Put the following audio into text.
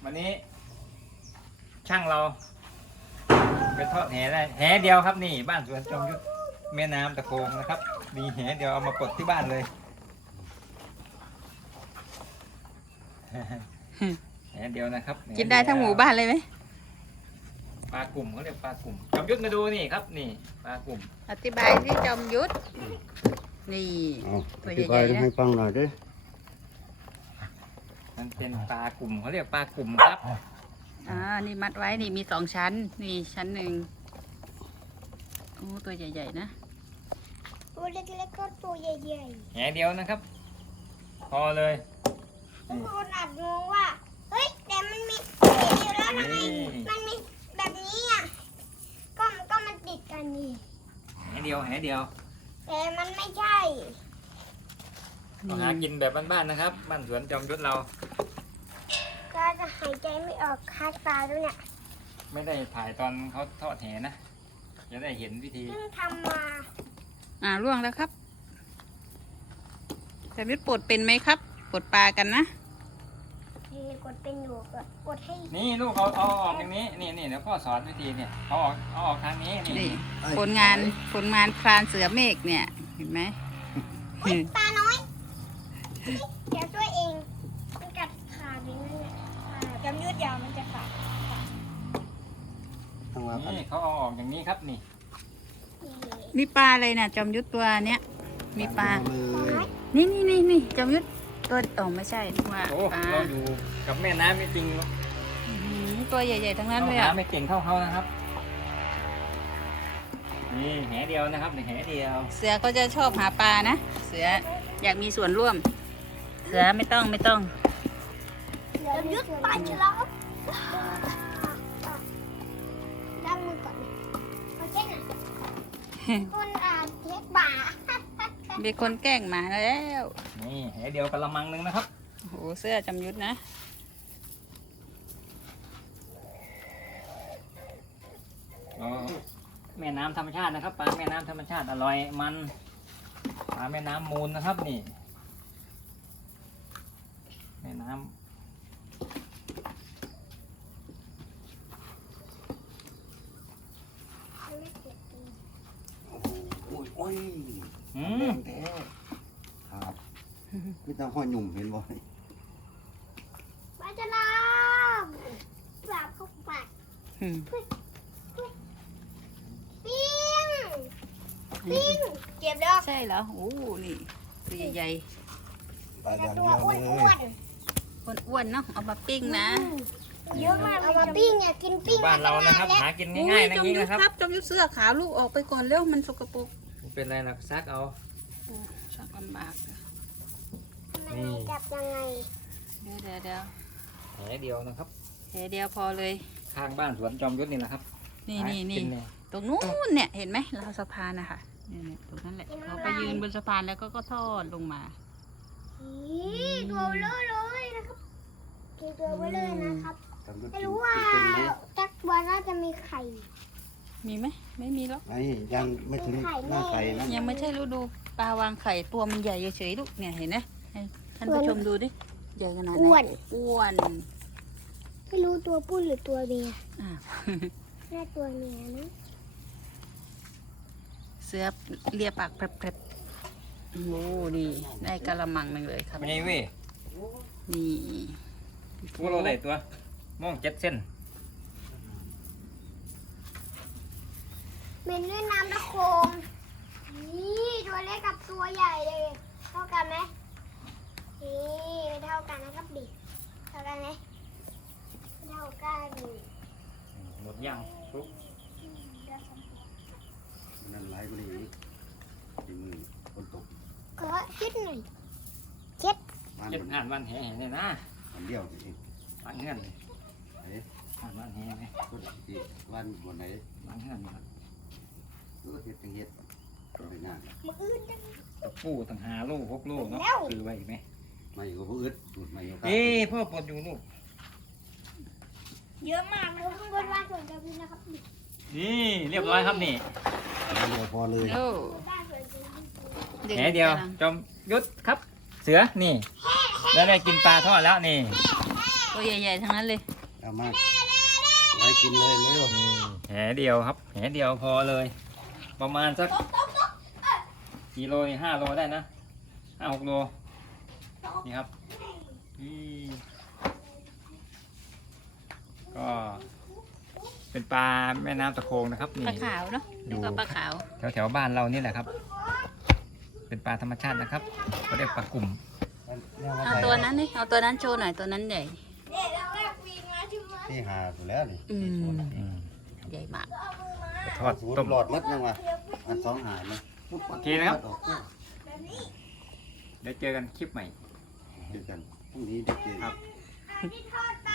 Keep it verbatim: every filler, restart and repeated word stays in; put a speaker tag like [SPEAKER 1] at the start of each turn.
[SPEAKER 1] วันนี้ ช่างเราไปทอดแหได้แหเดียวครับนี่บ้านสวนจอมยุทธแม่น้ำตะโคงนะครับมีแหเดียวเอามาปลดที่บ้านเลยแหเดียวนะครับ
[SPEAKER 2] กินได้ทั้งหมู่บ้านเลยไหม
[SPEAKER 1] ปลากลุ่มเขาเรียกปลากลุ่มจอมยุทธมาดูนี่ครับนี่ปลากลุ่ม
[SPEAKER 2] อธิบายที่จอมยุทธนี่
[SPEAKER 3] อธิบายให้ฟังหน่อยดิ
[SPEAKER 1] มันเป็นปลากลุ่มเขาเรียกปลากลุ่มครับ
[SPEAKER 2] อ่านี่มัดไว้นี่มีสองชั้นนี่ชั้นหนึ่งโอ้ตัวใหญ่ๆนะ
[SPEAKER 4] ตัวเล็กๆก็ตัวใหญ่
[SPEAKER 1] ๆแหเดียวนะครับพอเลย
[SPEAKER 4] ทุกคนอาจงงว่าเฮ้ยแต่มันมีแหเดียวแล้วทำไมมันมีแบบนี้อ่ะก็ก็มันติดกันนี่
[SPEAKER 1] แหเดียวแหเดียว
[SPEAKER 4] แต่มันไม่ใช่
[SPEAKER 1] หากินแบบบ้านๆนะครับบ้านสวนจอมยุทธเรา
[SPEAKER 4] ก็จะหายใจไม่ออกคาตาด้วยเนี่ย
[SPEAKER 1] ไม่ได้ถ่ายตอนเขาทอดแหนะจะได้เห็นวิธี
[SPEAKER 4] เพิ่งทำมา
[SPEAKER 2] อ่าล่วงแล้วครับแต่มิตรปลดเป็นไหมครับปลดปลากันนะ
[SPEAKER 4] นี่กดเป็นอยู่กดกดให้
[SPEAKER 1] นี่ลูกเอาเอาออกอย่างนี้นี่นี่เดี๋ยวพ่อสอนวิธีเนี่ยเอาออกเอาออกทางนี้นี่
[SPEAKER 2] ผลงานผลงานพรานเสือเมฆเนี่ยเห็นไหม
[SPEAKER 4] ปลาน้อยเดี๋ยวช่วยเองมันกัดขาดอย่างนี้จำยืดยาวมันจะขาด
[SPEAKER 1] นี่เขาเอาออกอย่างนี้ครับนี่
[SPEAKER 2] มีปลาอะไรนะจอมยุทธตัวเนี้ยมีปลานี่นี่นี่นี่จอมยุทธตัวอ๋อไม่ใช่ว่า
[SPEAKER 1] ปลาเราอยู่กับแม่น้ำไม่จริง
[SPEAKER 2] ตัวใหญ่ๆทั้งนั้นเลยอ่ะ
[SPEAKER 1] ไม่เก่งเท่าเขานะครับนี่แหเดียวนะครับแหเดียว
[SPEAKER 2] เสือก็จะชอบหาปลานะเสืออยากมีส่วนร่วมเสือไม่ต้องไม่ต้อง
[SPEAKER 4] จำยืดปลาฉลามล้างมือก่อนโอเคนะคนอาจเทบ่า
[SPEAKER 2] มีคนแกล้งหมาแล้ว
[SPEAKER 1] นี่แหเดียวกระมังหนึ่งนะครับ
[SPEAKER 2] โอ้โหเสื้อจำยุทธนะ
[SPEAKER 1] แม่น้ำธรรมชาตินะครับปลาแม่น้ำธรรมชาติอร่อยมันปลาแม่น้ำมูลนะครับนี่แม่น้ำ
[SPEAKER 3] โอ้ย
[SPEAKER 1] อืม
[SPEAKER 3] แท้ครับพี่ตาห้อยหนุ่มเห็นบ่
[SPEAKER 4] ปลาฉลามปลาเข้าปากปิ้งปิ้งเก็บแล้ว
[SPEAKER 2] ใช่เหรอโอ้นี่ตัวใหญ่
[SPEAKER 3] ๆปลาอย่างเดียว
[SPEAKER 2] เลยอ้วนๆเนาะเอามาปิ้งนะ
[SPEAKER 4] เยอะมากเอามาปิ้งอยากกินปิ้ง
[SPEAKER 1] บ้านเรานะครับหากินง่ายๆอย่างนี้นะครับ
[SPEAKER 2] จอมยุทธเสื้อขาวลูกออกไปก่อนเร็วมันสกปรก
[SPEAKER 1] เป็นไรนะซักเอา
[SPEAKER 2] ซักลำบาก
[SPEAKER 4] มันจับยังไง
[SPEAKER 2] เดี๋ยวเดี๋ยวเดี๋ยว
[SPEAKER 1] แหเดียวนะครับ
[SPEAKER 2] แหเดียวพอเลย
[SPEAKER 1] ข้างบ้านสวนจอมยุทธนี่แหละครับ
[SPEAKER 2] นี่นี่นี่ตรงนู้นเนี่ยเห็นไหมราวสะพานนะคะเนี่ยตรงนั้นแหละเขาไปยืนบนสะพานแล้วก็ก็ทอดลงมา
[SPEAKER 4] ตัวเบลอเลยนะครับตัวเบลอนะครับไม่รู้ว่าจักวันน่าจะมีไข่
[SPEAKER 2] มีไหมไม่มีหรอก
[SPEAKER 3] ไม่ยังไม่ถึงหน้าไข่นะ
[SPEAKER 2] ยังไม่ใช่ฤดูปลาวางไข่ตัวมันใหญ่เฉยๆลูกเนี่ยเห็นไหมให้ท่านผู้ชมดูดิใหญ่ขนาดไหนอ้วนอ้วน
[SPEAKER 4] ไม่รู้ตัวปุ้นหรือตัวเมีย
[SPEAKER 2] อ่า
[SPEAKER 4] แม่ตัวเมียนะ
[SPEAKER 2] เสือเลียปากแผลบๆโอ้ดีได้กะละมังหนึ่งเลยครับ
[SPEAKER 1] ไม่เว้ย
[SPEAKER 2] นี่
[SPEAKER 1] พวกเราได้ตัวมองเจ็ดเส้น
[SPEAKER 4] เป็นด้วยน้ำตะโคงนี่ตัวเล็กกับตัวใหญ่เลยเท่ากันไหมนี่ไม่เท่ากันนะครับดิเท่ากันไหมไม่เท่ากัน
[SPEAKER 1] หมดยังทุก
[SPEAKER 3] นั่นไหลไปเลยที่มือฝนตก
[SPEAKER 4] ก็เช็ดหน่อยเช็ด
[SPEAKER 1] เช็ดงานวันแห่เนี่ยนะ
[SPEAKER 3] วันเดียวเอง
[SPEAKER 1] วันเงื่อนเลยงานวันแห่ไหม
[SPEAKER 3] วันวันไหน
[SPEAKER 1] วันเงื่อนครับ
[SPEAKER 3] ก็เฮ็ดจังเฮ็ดเป็นงาน
[SPEAKER 4] มืออื่นจัง
[SPEAKER 1] ปูต่างหาลูกพกลูกเนาะซื้อไว้ไหม
[SPEAKER 3] ไม่ก็บ่อึดสูตรไม่ก็
[SPEAKER 1] เอ้พ่อปวดอยู่ลูก
[SPEAKER 4] เยอะมากเลยข้างบนบ้านสวนจอมยุทธนะครับ
[SPEAKER 1] นี่เรียบร้อยครับนี่
[SPEAKER 3] เดียวพอเลย
[SPEAKER 1] แหเดียวจอมยุทธครับเสือนี่แล้วได้กินปลาทอดแล้วนี่
[SPEAKER 2] ตัวใหญ่ๆทั้งนั้นเลย
[SPEAKER 3] เอามาไว้กินเลยเร็ว
[SPEAKER 1] นี่แหเดียวครับแหเดียวพอเลย ประมาณสักกี่โลนี่ห้าโลได้นะห้าหกโลนี่ครับนี่ก็เป็นปลาแม่น้ำตะโคงนะครับนี่
[SPEAKER 2] ปลาขาวเนาะ
[SPEAKER 1] อยู่
[SPEAKER 2] เรียกว่าปลาขาว
[SPEAKER 1] แถวแถวๆบ้านเรานี่แหละครับ เป็นปลาธรรมชาตินะครับเขาเรียกปลากลุ่ม
[SPEAKER 2] เอาตัวนั้นนี่เอาตัวนั้นโชว์หน่อยตัวนั้นใหญ่
[SPEAKER 3] ที่หาอยู่แล้วนี่
[SPEAKER 2] อืม
[SPEAKER 1] อืม
[SPEAKER 2] ใหญ่มาก
[SPEAKER 1] ทอด
[SPEAKER 3] สูต
[SPEAKER 1] ต้
[SPEAKER 3] ร
[SPEAKER 1] ม
[SPEAKER 3] หลอดมัดยังวะอันสองหายเลย
[SPEAKER 1] โอเคนะครับ เดี๋ยวเจอกันคลิปใหม่
[SPEAKER 3] เจอกันพรุ่งนี้เดี๋ยวเจอ
[SPEAKER 1] ครับ
[SPEAKER 4] อันนี้ทอด